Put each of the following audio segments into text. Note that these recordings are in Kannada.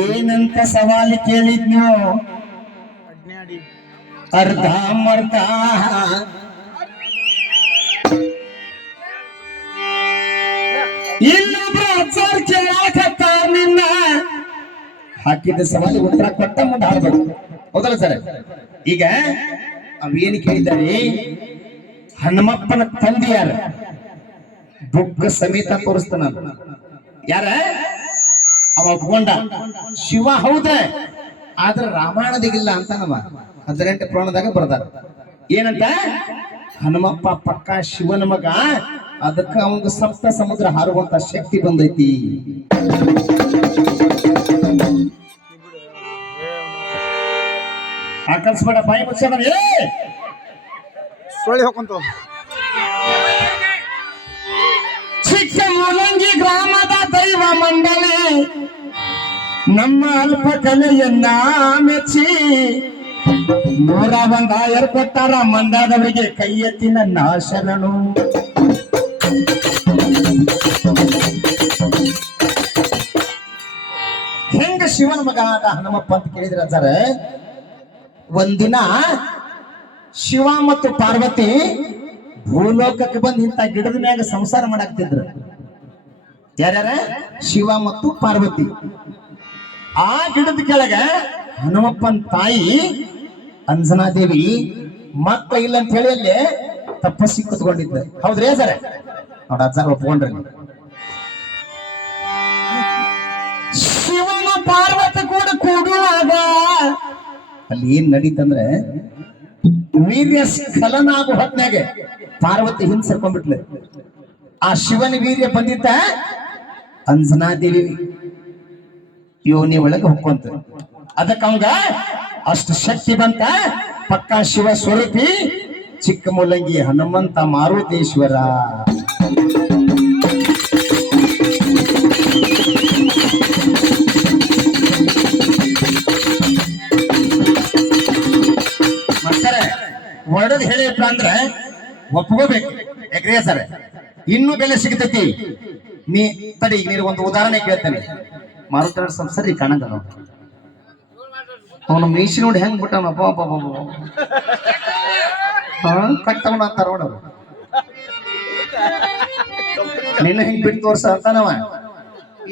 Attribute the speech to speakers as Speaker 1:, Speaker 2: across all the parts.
Speaker 1: ಏನಂತ ಸವಾಲು ಕೇಳಿದ್ನು
Speaker 2: ಅಡ್ನ್ಯಾಡಿ
Speaker 1: ಅರ್ಧ ಮರ್ಧ ಹಾಕಿದ ಸವಾಲು ಉತ್ತರ ಕೊಟ್ಟ ಮುಂದೆ ಹಾಡ್ಬೇಕು ಹೌದಲ್ಲ ಸರ್? ಈಗ ಅವೇನು ಕೇಳಿದ್ದಾರೆ? ಹನುಮಪ್ಪನ ತಂದೆ ಯಾರ? ಬುಕ್ ಸಮೇತ ತೋರಿಸ್ತಾನ ಯಾರ? ಅವ ಒಪ್ಕೊಂಡ ಶಿವ ಹೌದ ಆದ್ರ ರಾಮಾಯಣದಿಗಿಲ್ಲ ಅಂತ ನಮ್ಮ ಹದಿನೆಂಟು ಪುರಾಣದಾಗ ಬರ್ದಾರ ಏನಂತ? ಹನುಮಪ್ಪ ಪಕ್ಕ ಶಿವನ ಮಗ. ಅದಕ್ಕ ಅವಂಗ ಸಪ್ತ ಸಮುದ್ರ ಹಾರುವಂತ ಶಕ್ತಿ ಬಂದೈತಿ. ಆಕರ್ಸ್ಬೇಡ ಬಾಯಿ ಮುಚ್ಚದ ಏ!
Speaker 2: ಸೊಳ್ಳಿ ಹೋಗ್ಕೊಂತ.
Speaker 1: ಚಿಕ್ಕ ಮುಲಂಗಿ ಗ್ರಾಮದ ದೈವ ಮಂಡಳಿ ನಮ್ಮ ಅಲ್ಪ ಕಲೆಯನ್ನ ಮೆಚ್ಚಿ ನೂರ ಒಂದ ಕೊಟ್ಟಾರ ಮಂದಾದವರಿಗೆ ಕೈ ಎತ್ತಿ ನನ್ನ ಶರಣು ಹೆಂಗ ಶಿವನ ಮಗ ಆದ ಹನುಮಪ್ಪ ಅಂತ ಕೇಳಿದ್ರ ಸರ್? ಒಂದಿನ ಶಿವ ಮತ್ತು ಪಾರ್ವತಿ ಭೂಲೋಕಕ್ಕೆ ಬಂದು ಇಂಥ ಗಿಡದ ಮ್ಯಾಗ ಸಂಸಾರ ಮಾಡಾಕ್ತಿದ್ರು. ಯಾರ್ಯಾರ? ಶಿವ ಮತ್ತು ಪಾರ್ವತಿ. ಆ ಗಿಡದ ಕೆಳಗ ಹನುಮಪ್ಪನ ತಾಯಿ ಅಂಜನಾದೇವಿ ಮತ್ತ ಇಲ್ಲ ಅಂತ ಹೇಳಿ ಅಲ್ಲಿ ತಪಸ್ಸಿ ಕುತ್ಕೊಂಡಿದ್ದ. ಹೌದ್ರಿ ಸರ್ ನೋಡ ಸರ್ ಒಪ್ಕೊಂಡ್ರಿ ಶಿವನ ಪಾರ್ವತಿ ಕೂಡ ಕೂಡುವಾಗ ಅಲ್ಲಿ ಏನ್ ನಡೀತಂದ್ರೆ ವೀರ್ಯ ಸ್ಖಲನ ಆಗೋ ಹೊತ್ನಾಗೆ ಪಾರ್ವತಿ ಹಿಂದ್ ಆ ಶಿವನ ವೀರ್ಯ ಬಂದಿತ್ತ ಅಂಜನಾದೇವಿ ಯೋನಿ ಒಳಗೆ ಹೊಕ್ಕೊಂತ. ಅದಕ್ಕ ಅವಂಗ ಅಷ್ಟು ಶಕ್ತಿ ಬಂತ. ಪಕ್ಕ ಶಿವ ಸ್ವರೂಪಿ, ಚಿಕ್ಕ ಮೂಲಂಗಿ ಹನುಮಂತ ಮಾರುತೇಶ್ವರ. ಒಡದ್ ಹೇಳಿಪ್ಪ ಅಂದ್ರೆ ಒಪ್ಕೋಬೇಕು. ಯಾಕ್ರಿ ಸರ್? ಇನ್ನೂ ಬೆಲೆ ಸಿಗ್ತೈತಿ. ನೀ ತಡಿ, ಈಗ ನೀನು ಒಂದು ಉದಾಹರಣೆ ಕೇಳ್ತೇನೆ. ಮಾರುತ ಸಂಸರಿ ಕಾಣಂಗ ಅವನು ಮೀಸಿ ನೋಡಿ ಹೆಂಗ್ ಬಿಟ್ಟವನ ಅಪ್ಪ ಅಪ್ಪ ನೋಡವ್ರು ನಿನ್ನ ಹಿಂಗ್ ಬಿಟ್ಟು ತೋರ್ಸ ಅಂತಾನವ.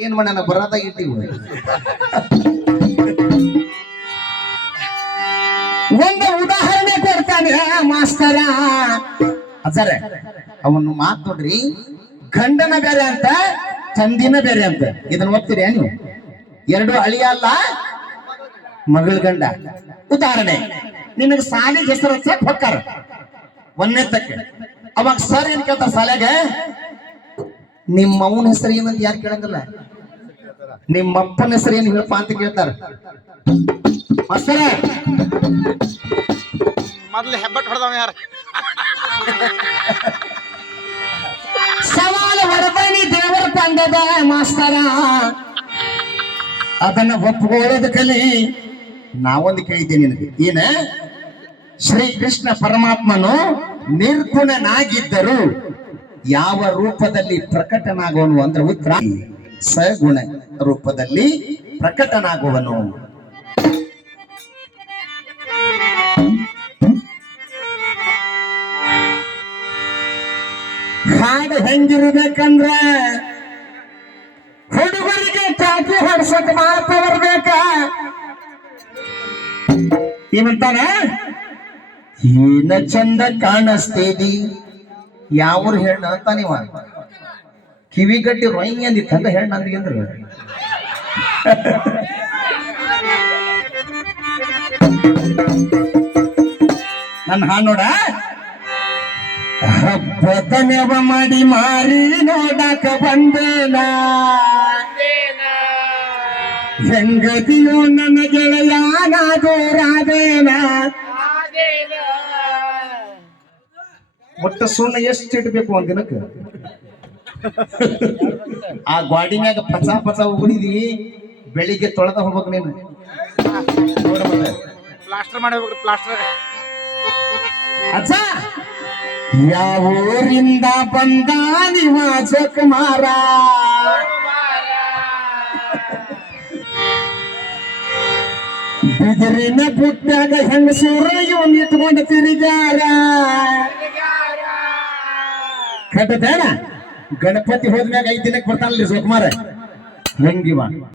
Speaker 1: ಏನ್ ಮಾಡ್ಯಾನ? ಬರದಾಗ ಇಟ್ಟಿವ. ಒಂದು ಉದಾಹರಣೆ ಅಜ್ಜಾರೆ ಅವನು ಮಾತು ನೋಡ್ರಿ, ಗಂಡನ ಬೇರೆ ಅಂತ ಚಂದಿನ ಬೇರೆ ಅಂತ. ಇದನ್ನ ಓದ್ತೀರಿ ನೀವು? ಎರಡು ಅಳಿಯ ಅಲ್ಲ, ಮಗಳ ಗಂಡ. ಉದಾಹರಣೆ, ನಿನಗೆ ಸಾಲಿಗೆ ಹೆಸರು ಹಚ್ಚಕ್ ಹೊಕ್ಕಾರ. ಒಂದನೇ ತಕ್ಕೆ ಅವಾಗ ಸರ್ ಏನ್ ಕೇಳ್ತಾರ ಸಾಲೆಗೆ ನಿಮ್ಮ ಅವನ ಹೆಸರು ಏನಂತ ಯಾರು ಕೇಳಂಗಿಲ್ಲ. ನಿಮ್ಮ ಅಪ್ಪನ ಹೆಸರು ಏನು ಹೇಳಪ್ಪ ಅಂತ ಕೇಳ್ತಾರ. ಮಾಸ್ತರ
Speaker 2: ಮೊದ್ಲು ಹೆಬ್ಬಟ್ ಹೊಡೆದವ ಯಾರ?
Speaker 1: ಸವಾಲ ಹೊಡೆದಿ ದೇವರ ತಂಡದ ಮಾಸ್ತರ. ಅದನ್ನ ಒಪ್ಪಿಕೊಳ್ಳೋದು ಕಲಿ. ನಾವೊಂದು ಕೇಳಿದ್ದೀನಿ ನಿನಗೆ. ಏನ? ಶ್ರೀ ಕೃಷ್ಣ ಪರಮಾತ್ಮನು ನಿರ್ಗುಣನಾಗಿದ್ದರು ಯಾವ ರೂಪದಲ್ಲಿ ಪ್ರಕಟನಾಗುವನು ಅಂದ್ರೆ ಉತ್ತರ. ಸಗುಣ ರೂಪದಲ್ಲಿ ಪ್ರಕಟನಾಗುವನು. ಹಾಡು ಹೆಂಗಿರ್ಬೇಕಂದ್ರ ಹುಡುಗರಿಗೆ ಟಾಕಿ ಹೊಡ್ಸಕ್ ಮಾತ್ರ ಬರ್ಬೇಕ. ಏನಂತಾನ ಏನ ಚಂದ ಕಾಣಿಸ್ತೇದಿ. ಯಾವ್ರು ಹೆಣ್ಣು ನೀವ ಕಿವಿಗಟ್ಟಿ ರೊಯ್ ಅಂದಿತ್ತು ಹಂಗ ಹೆಣ್ಣು ಅಂದ್ರ. ನನ್ನ ಹಾಡು ನೋಡ. ಹಬ್ಬದ ನೆವ ಮಾಡಿ ಮಾರಿ ನೋಡಕ ಬಂದೇನ? ಹೆಂಗದಿಯೋ ನನ್ನ ಗೆಳೆಯಾನ ದೂರಾದೇನ ಒಟ್ಟ ಸುಣ್ಣ ಎಷ್ಟು ಇಡ್ಬೇಕು ಒಂದ್ ದಿನಕ್ಕೆ? ಆ ಗ್ವಾಡಿ ಮ್ಯಾಗ ಪಚ ಪಚ ಉಗುಳಿದಿ ಬೆಳಿಗ್ಗೆ ತೊಳೆದ ಹೋಗ್ಬೇಕು ನೀನು.
Speaker 2: ಪ್ಲಾಸ್ಟರ್ ಮಾಡಿ ಹೋಗ್ಬೇಕು ಪ್ಲಾಸ್ಟರ್
Speaker 1: ಅಜ್ಜ! ಯಾವ ಊರಿಂದ ಬಂದ ನಿಮ್ಮ ಕುಮಾರ? ಬಿದಿರಿನ ಪುಟ್ಟಾಗ ಹೆಂಗಸೂರ ಇವ್ ನಿಂತ್ಕೊಂಡು ತಿರುಗಾರ. ಕಟ್ಟದೇನ ಗಣಪತಿ ಹೋದ್ಮ್ಯಾಗ ಐದ್ ದಿನಕ್ಕೆ ಬರ್ತಾನಲ್ರಿ ಸುಕುಮಾರ? ಹೆಂಗಿವ?